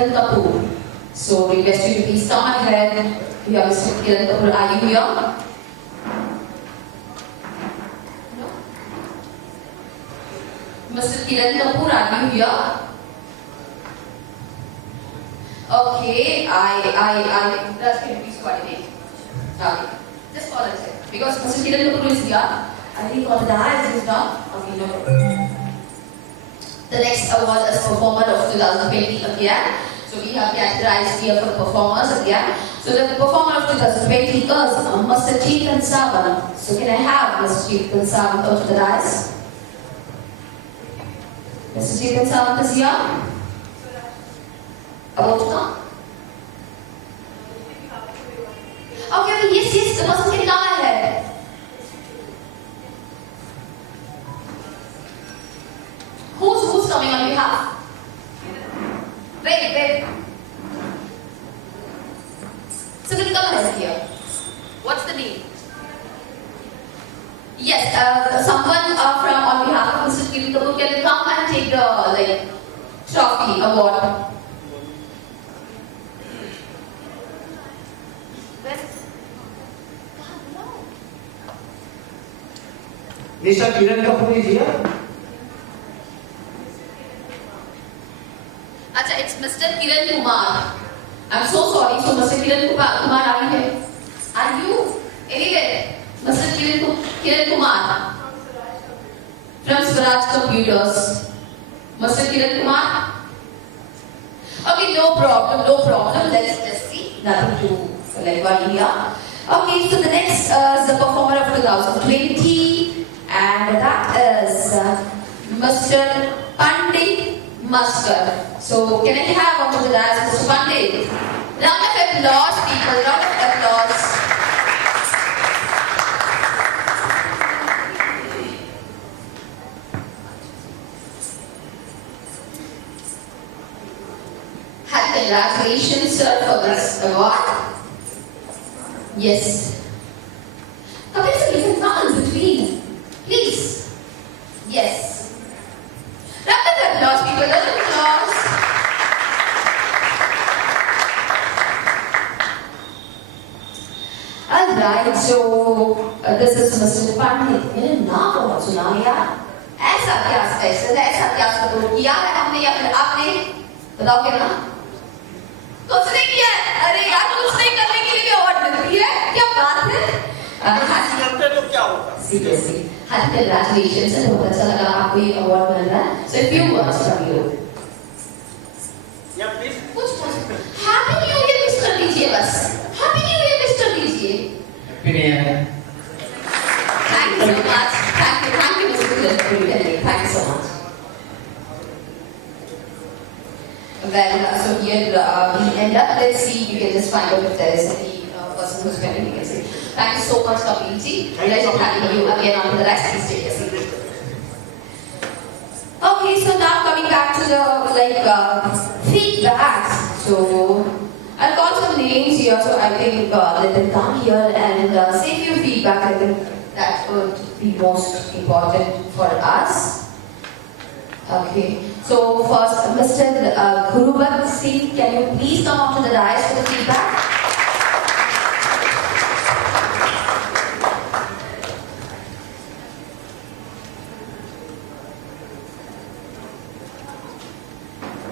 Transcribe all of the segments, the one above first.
Kiran Kapoor. So request you to please come ahead. We have Mr. Kiran Kapoor. Are you here? No? Mr. Kiran Kapoor, are you here? Okay, just can you please coordinate? Okay, just volunteer. Because Mr. Kiran Kapoor is here. I think all the dance is done. Okay, no problem. The next award is Performer of 2020 again. So we have categorized here for performers again. So the Performer of 2020 is Mr. Chetan Sawan. So can I have Mr. Chetan Sawan go to the dais? Mr. Chetan Sawan is here. About to come? Okay, yes, the person can come ahead. Who's coming on behalf? Wait. So can you come ahead here? What's the name? Yes, someone from on behalf of Mr. Kiran Kapoor can come and take the trophy award. Mr. Kiran Kapoor is here. Acha, it's Mr. Kiran Kumar. I'm so sorry. So Mr. Kiran Kumar, are you here? Are you anywhere? Mr. Kiran Kumar from Swaraj Computers. Mr. Kiran Kumar. Okay, no problem. Let's just see. Nothing to worry here. Okay, so the next is the Performer of 2020, and that is Mr. Pandit Maskar. So can I have onto the dais Mr. Pandit? Round of applause, people. Round of applause. Congratulations, sir, for this award. Yes. Kapil sir, you can come in between. Please. Yes. Round of applause, people. Round of applause. Alright, so this is Mr. Pandit. मैंने नाम बहुत सुना यार. ऐसा क्या special है, ऐसा क्या सपोर्ट किया है हमने या फिर आपने? बताओ क्या ना? कुछ नहीं किया है. अरे यार कुछ नहीं करने के लिए भी अवार्ड मिलती है. क्या बात है? करते तो क्या होता? Seriously. Happy congratulations and बहुत अच्छा लगा आपको ये अवार्ड मिल रहा है. So a few words from you. Yeah, please. कुछ Happy New Year Mr. लीजिए बस. Happy New Year Mr. लीजिए. Happy New Year. Thank you so much. Thank you Mr. Kiran. Thank you so much. Well, so here we end up. Let's see. You can just find out if there is any person who's pending. You can say. Thank you so much, Kapil ji. Pleasure having you again on the rest of the stage. Okay, so now coming back to the feedback. So I'll call some names here. So I think let them come here and say a few feedback. I think that would be most important for us. Okay. So first, Mr. Gurubat Singh, can you please come up to the dais for the feedback?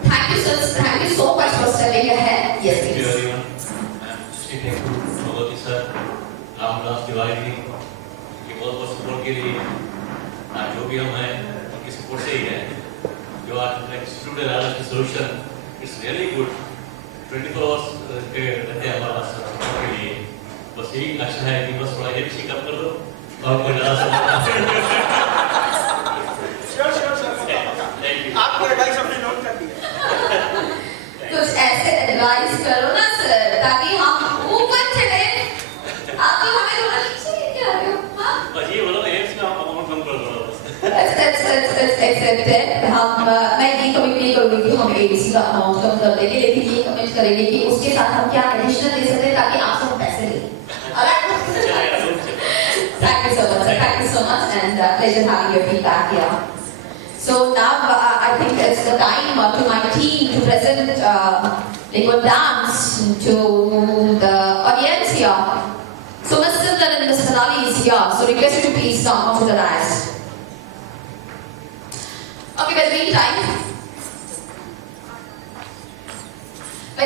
Thank you, sir. Thank you so much for stepping ahead. Yes, Thank you please. everyone. I'm Sri Thakur, Bhagwati sir, Ramdas Tiwari की बहुत support के लिए आज जो भी हम हैं उनकी सपोर्ट से ही है जो आज इंस्टीट्यूट है की solution it's really good 24 hours के रहते हैं हमारा सपोर्ट के लिए बस यही अच्छा है कि बस थोड़ा ये भी कम कर दो और कोई ज़्यादा आपको एडवाइस अपने नोट कर दिया. कुछ ऐसे एडवाइस करो ना सर ताकि हम ऊपर चले. आप तो हमें थोड़ा नीचे लेके आ रहे हो. हाँ? बस ये बोलो एम्स में आप अमाउंट कम कर दो बस. That's accepted. मैं ये कमिट नहीं करूँगी कि हम ABC का अमाउंट कम कर देंगे, लेकिन ये कमिट करेंगे कि उसके साथ हम क्या एडिशनल दे सकते हैं ताकि आप सब पैसे दें. Thank you so much, and pleasure having your feedback here. So now I think it's the time to my team to present like a dance to the audience here. So Mr. Sundar and Mr. Ali is here. So request you to please come onto the dais. Okay, by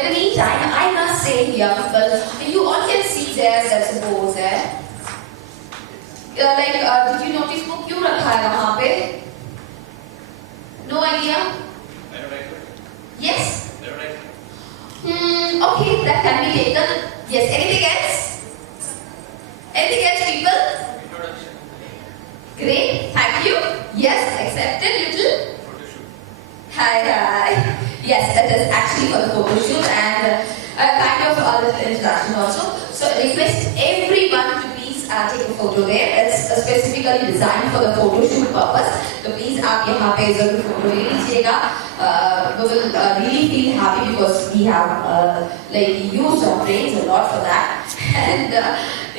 the meantime, I must say here, people, you all can see there's a pose there. Like, did you notice वो क्यों रखा है वहाँ पे? No idea? Yes? Okay, that can be taken. Yes, anything else? Anything else, people? Great, thank you. Yes, accepted, little? Hi. Yes, that is actually for the photo shoot and kind of a little introduction also. So I request everyone to please take a photo there. It's specifically designed for the photo shoot purpose. So please आप यहाँ पे जरूर photo ले लीजिएगा. We will really feel happy because we have like used our brains a lot for that and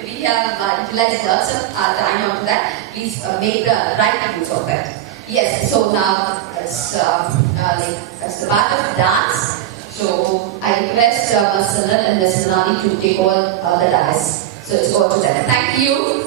we have utilized lots of time onto that. Please make the right use of it. Yes, so now it's the part of dance. So I request Mr. Sundar and Ms. Nani to take over the dance. So it's over to them. Thank you.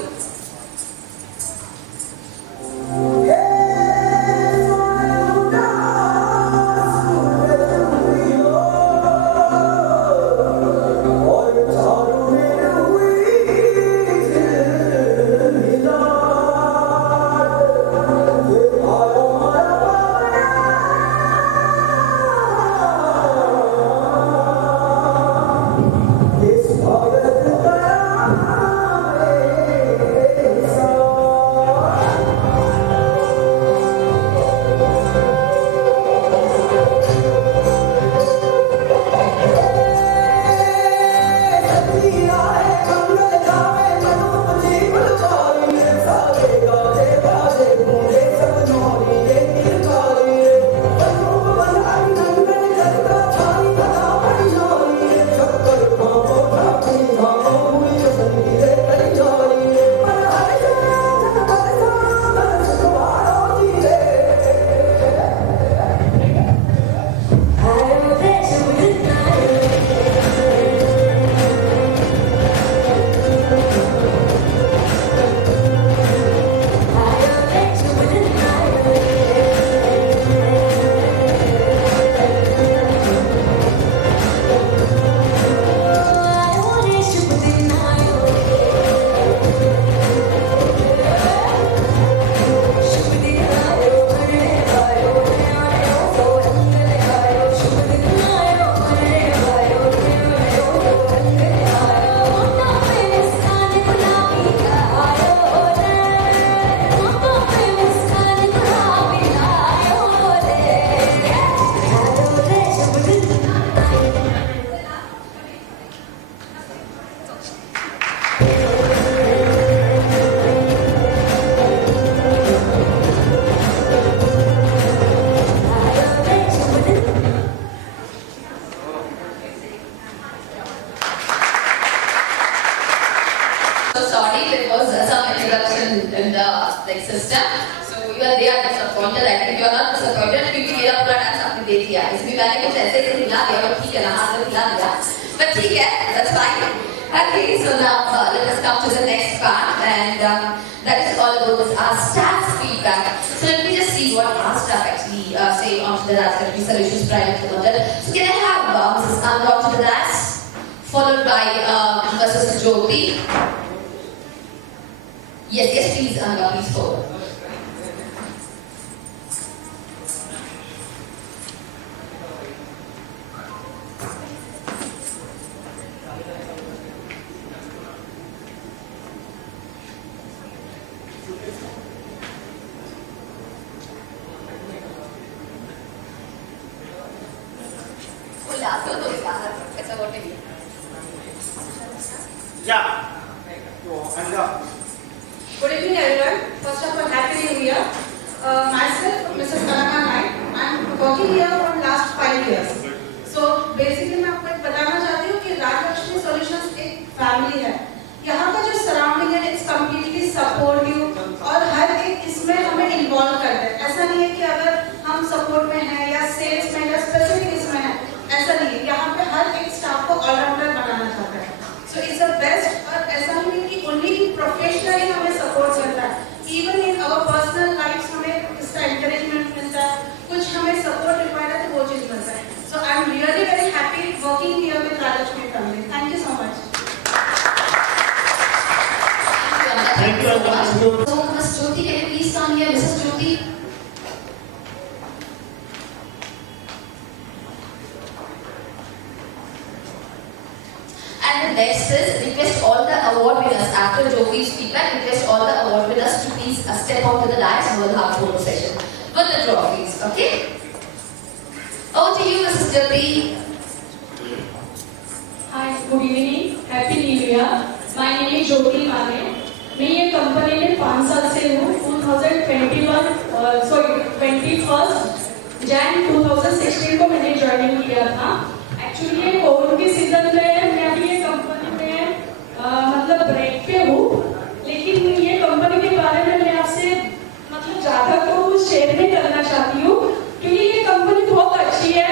system. So you are they are disappointed. I think you are not disappointed क्योंकि मेरा पूरा dance आपने दे दिया. इसमें मैंने कुछ ऐसे ही हिला दिया और ठीक है ना हाथ में हिला दिया. But ठीक है, that's fine. Okay, so now let us come to the next part, and that is all about our staff feedback. So let me just see what our staff actually say on to the dance therapy solutions private limited. So can I have Mrs. Anna to the dance, followed by Mrs. Jyoti. Yes, please, Anna, please forward. Yeah. Good evening, everyone. First of all, Happy New Year. Myself, Mrs. Kanaka Naik. I'm working here from last 5 years. So basically, मैं आपको बताना चाहती हूँ कि Rajalakshmi solutions एक family है. यहाँ का जो सराउंडिंग है, इट्स कम्प्लीटली सपोर्टिव और हर एक इसमें हमें इन्वॉल्व करता है. ऐसा नहीं है कि अगर Jyoti. So, Ms. Jyoti, can you please come here, Mrs. Jyoti? And the next is request all the award winners after Jyoti's feedback. Request all the award winners to please step onto the dais and we'll have a photo session with the trophies. Okay? Over to you, Mrs. Jyoti. Hi, good evening. Happy New Year. My name is Jyoti Mane. मैं ये company में 5 साल से हूँ. 21 जैन 2016 को मैंने joining किया था. एक्चुअली ये कोविड के सीजन में मैं अभी ये कंपनी में मतलब ब्रेक पे हूँ. लेकिन ये कंपनी के बारे में मैं आपसे मतलब ज़्यादा तो शेयर नहीं करना चाहती हूँ क्योंकि ये कंपनी बहुत अच्छी है.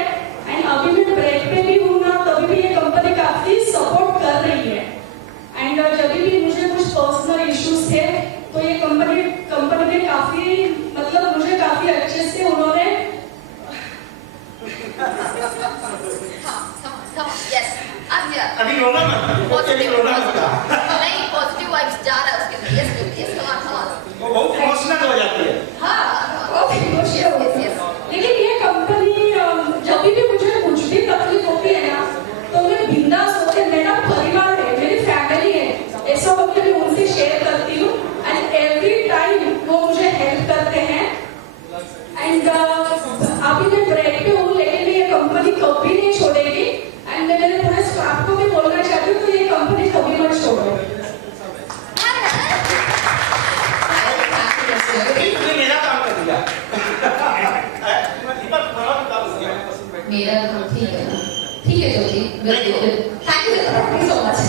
एंड अभी मैं ब्रेक पे भी हूँ ना, तभी भी ये कंपनी काफ़ी सपोर्ट कर रही है. एंड जब भी मुझे कुछ पर्सनल इश्यूज थे तो ये कंपनी ने काफ़ी मतलब मुझे काफ़ी अच्छे से उन्होंने Come on, yes, I'm here. अभी रोना मत. Positive, अभी रोना मत. नहीं, positive vibes जा रहा है उसके अंदर. Yes, Jyoti, yes, come on. वो बहुत इमोशनल हो जाती है. हाँ, बहुत इमोशनल होती है. लेकिन ये कंपनी जब भी मुझे कुछ भी तकलीफ होती है ना तो मैं बिंदास होकर मेरा परिवार है, मेरी फैमिली है, ऐसा होकर मैं उनसे शेयर करती हूँ. एंड एवरी टाइम वो मुझे हेल्प करते हैं. एंड अभी मैं ब्रेक पे हूँ लेकिन ये कंपनी कभी नहीं छोड़ेगी. एंड मैं मेरे पूरे स्टाफ को भी बोलना चाहती हूँ तो ये कंपनी कभी मत छोड़ो. तुमने मेरा काम कर दिया. दीपक तुम्हारा भी काम हो गया. मेरा तो ठीक है Jyoti. Thank you so much.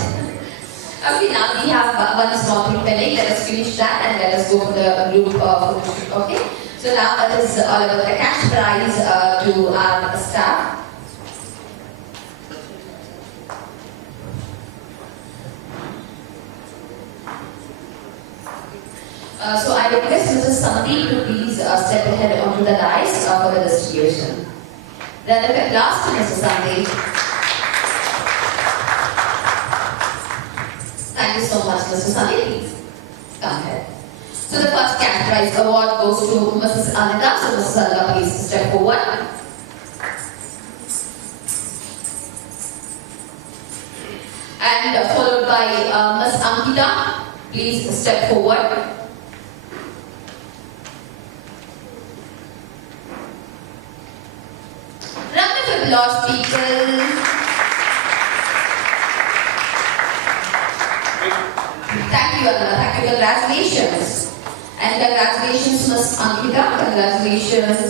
Okay, now we have one small thing pending. Let us finish that and let us go for the group photo shoot. Okay. So now it is all about the cash prize to our staff. So I request Mrs. Sandeep to please step ahead onto the dais for the distribution. Then the last to Mrs. Sandeep. Thank you so much, Mrs. Sandeep. Please come ahead. So the first cash prize award goes to Mrs. Anita. So Mrs. Anita, please step forward. And followed by Ms. Ankita. Please step forward. Round of applause, people. Thank you, Anna. Thank you. Congratulations. And congratulations, Ms. Ankita. Congratulations.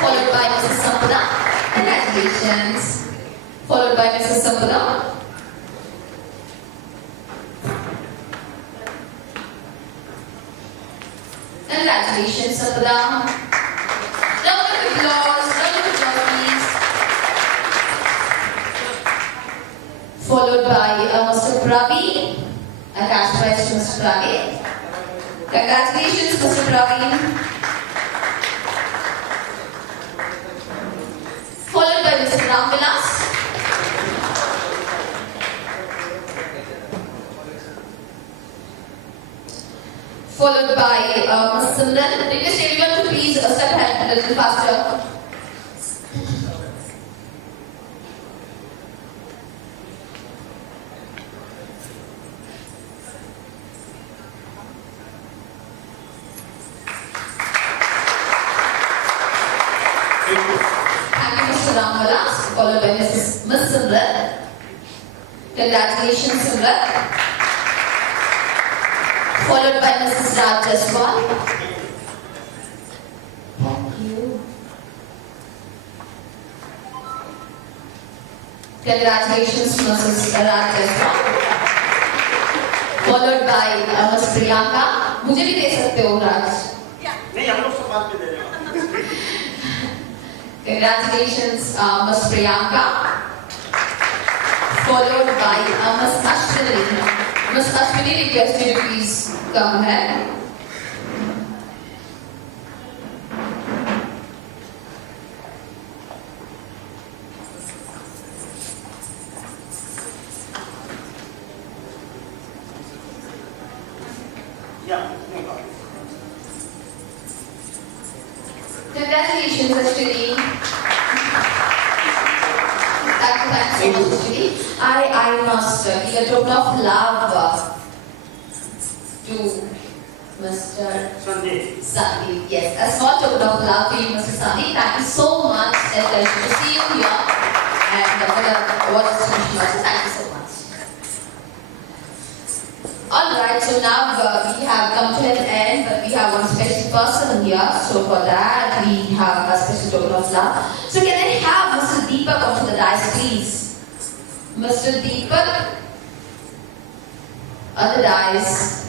Followed by Mrs. Sampada. Congratulations. Followed by Mrs. Sampada. Congratulations, Sampada. Round of applause, please. Followed by Mr. Praveen. A cash prize to Mr. Praveen. Congratulations, Mr. Praveen. Followed by Mr. Ramvilas. Followed by Ms. Simran. Request everyone to please step ahead a little faster. Thank you, Mr. Ramvilas. Followed by Ms. Simran. Congratulations, Simran. Followed by Mrs. Raj Jaswal. Thank you. Congratulations, Mrs. Raj Jaswal. Followed by Ms. Priyanka. मुझे भी दे सकते हो राज. नहीं हम लोग सब बात पे दे रहे हैं. Congratulations, Ms. Priyanka. Followed by Ms. Ashwini. Ms. Ashwini, request you to please come ahead. Congratulations, Ashwini. Thank you so much, Ashwini. I must give a token of love to Mr. Sandeep. Yes, a small token of love to you, Mr. Sandeep. Thank you so much. It's a pleasure to see you here. And for the watch distribution also, thank you so much. Alright, so now we have come to an end, but we have one special person here. So for that, we have a special token of love. So can I have Mr. Deepak onto the dice, please? Mr. Deepak on the dice.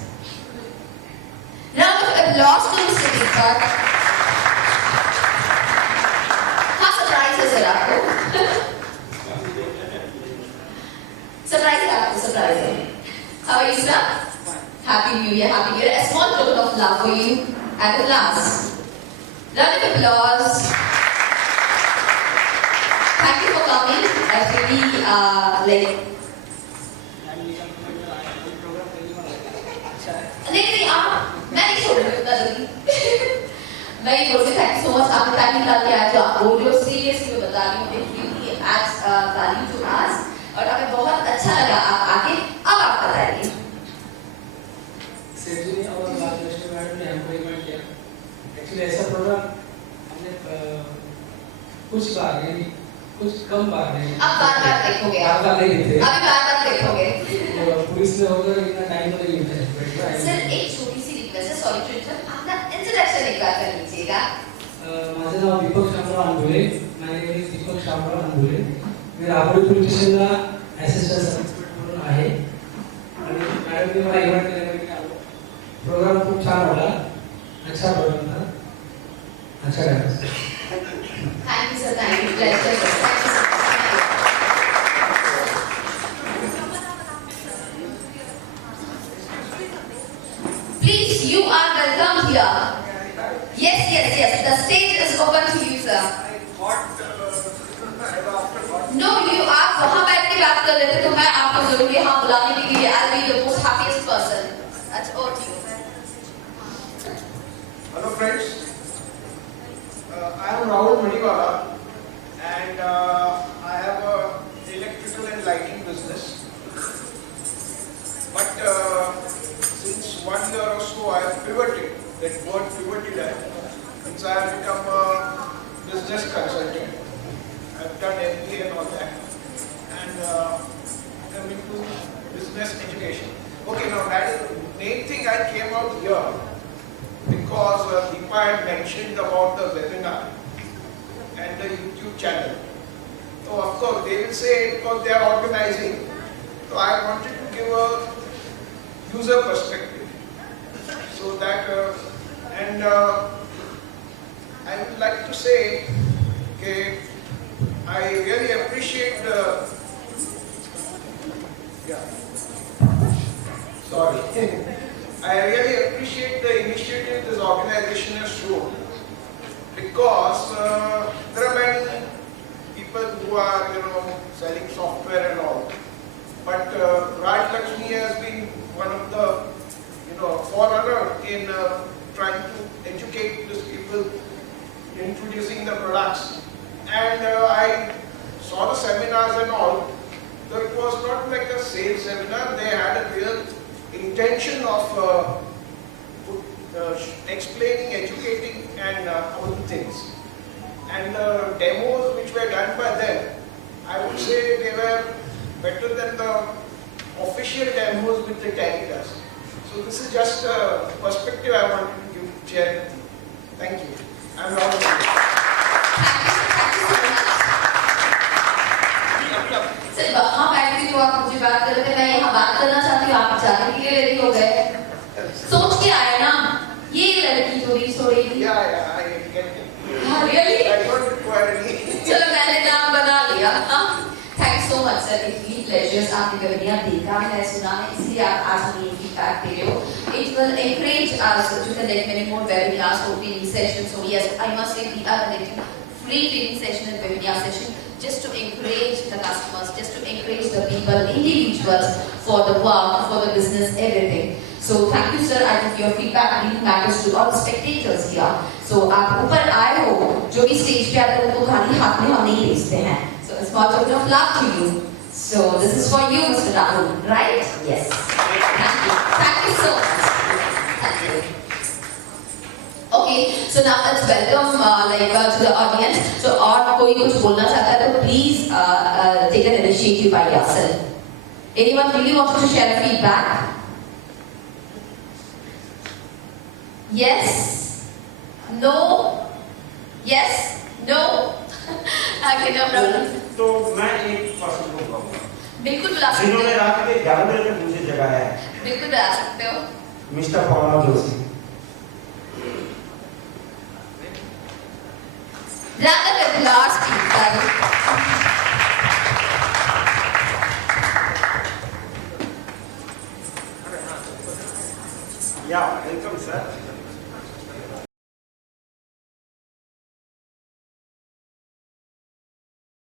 Round of applause to Mr. Deepak. हाँ surprise है sir आपको. Surprise है आपको, surprise है. How are you, sir? Happy New Year, Happy New Year. A small token of love for you at the last. Round of applause. Thank you for coming. That's really नहीं आप मैं नहीं छोड़ रही उतना जल्दी. मैं ये बोल रही थैंक यू सो मच आपने टाइम निकाल के आए जो आप बोल रहे हो सीरियसली मैं बता रही हूँ it really adds value to us और हमें बहुत अच्छा लगा आप आके अब आप बताइए. सेठ जी ने और राजलक्ष्मी मैडम ने हमको इनवाइट किया. एक्चुअली ऐसा प्रोग्राम हमने कुछ बार नहीं कुछ कम बार नहीं अब बार-बार देखोगे आप. बार नहीं थे. अभी बार-बार देखोगे. पुलिस में होगा इतना टाइम तो नहीं मिलता है. सर एक छोटी सी रिक्वेस्ट है सॉरी टू इंटरप्ट अपना इंट्रोडक्शन एक बार कर लीजिएगा. माझं नाव दीपक शामराव अनबुले. माझे नाव दीपक शामराव अनबुले. मी राहुरी पोलीस स्टेशनला असिस्टंट सब इन्स्पेक्टर आहे आणि मॅडमने मला इन्व्हाइट केल्यामुळे आलो. प्रोग्राम खूप छान होता. अच्छा प्रोग्राम था. अच्छा लगा. Thank you sir. Thank you. Pleasure. Thank you sir. Please, you are welcome here. Yes. The stage is open to you, sir. No, you आप वहाँ बैठ के बात कर रहे थे तो मैं आपको जरूर यहाँ बुलाने के लिए I'll be the most happiest person. अच्छा, over to you. Hello friends, I am Rahul Maniwala and I have a electrical and lighting business. But since 1 year or so I have pivoted, that word pivoted means I have become a business consultant. I have done MBA and all that and I'm into business education. Okay, now that is the main thing I came out here because Deepa had mentioned about the webinar and the YouTube channel. So of course they will say because they are organizing. So I wanted to give a user perspective. So that and I would like to say that I really appreciate I really appreciate the initiative this organization has shown because there are many people who are selling software and all, but Raj Lakshmi has been one of the forerunner in trying to educate these people, introducing the products, and I saw the seminars and all. So it was not like a sales seminar. They had a real intention of explaining, educating, and all the things. And demos which were done by them, I would say they were better than the official demos which the tally does. So this is just a perspective I wanted to share with you. Thank you. I'm Rahul. Sir वहाँ बैठ के जो आप मुझे बात कर रहे थे मैं यहाँ बात करना चाहती हूँ आप जाने के लिए रेडी हो गए. सोच के आए ना ये लड़की थोड़ी छोड़ेगी. Yeah, I get it. Really? I don't require any. चलो मैंने नाम बना लिया. Thank you so much sir. It really pleasures आपने वेबिनार देखा है सुना है इसलिए आप आज हमें ये फीडबैक दे रहे हो. It will encourage us to conduct many more webinars or training sessions. So yes, I must say we are conducting free training session and webinar session just to encourage the customers, just to encourage the people, individuals for the work, for the business, everything. So thank you, sir. I think your feedback really matters to all the spectators here. So आप ऊपर आए हो, जो भी stage पे आते हो उनको खाली हाथ में हम नहीं भेजते हैं. So a small token of love to you. So this is for you, Mr. Rahul, right? Yes. Thank you. Thank you so much. Thank you. Okay, so now let's welcome to the audience. So और कोई कुछ बोलना चाहता है तो please take an initiative by yourself. Anyone really wants to share a feedback? Yes? No? Yes? No? Okay, no problem. तो मैं एक पर्सन को कहूँगा बिल्कुल बुला सकते जिन्होंने हो. रात के 11 बजे तक मुझे जगाया है, बिल्कुल बुला सकते हो. Mister Pawan Joshi. Round of applause, people. Yeah, welcome sir.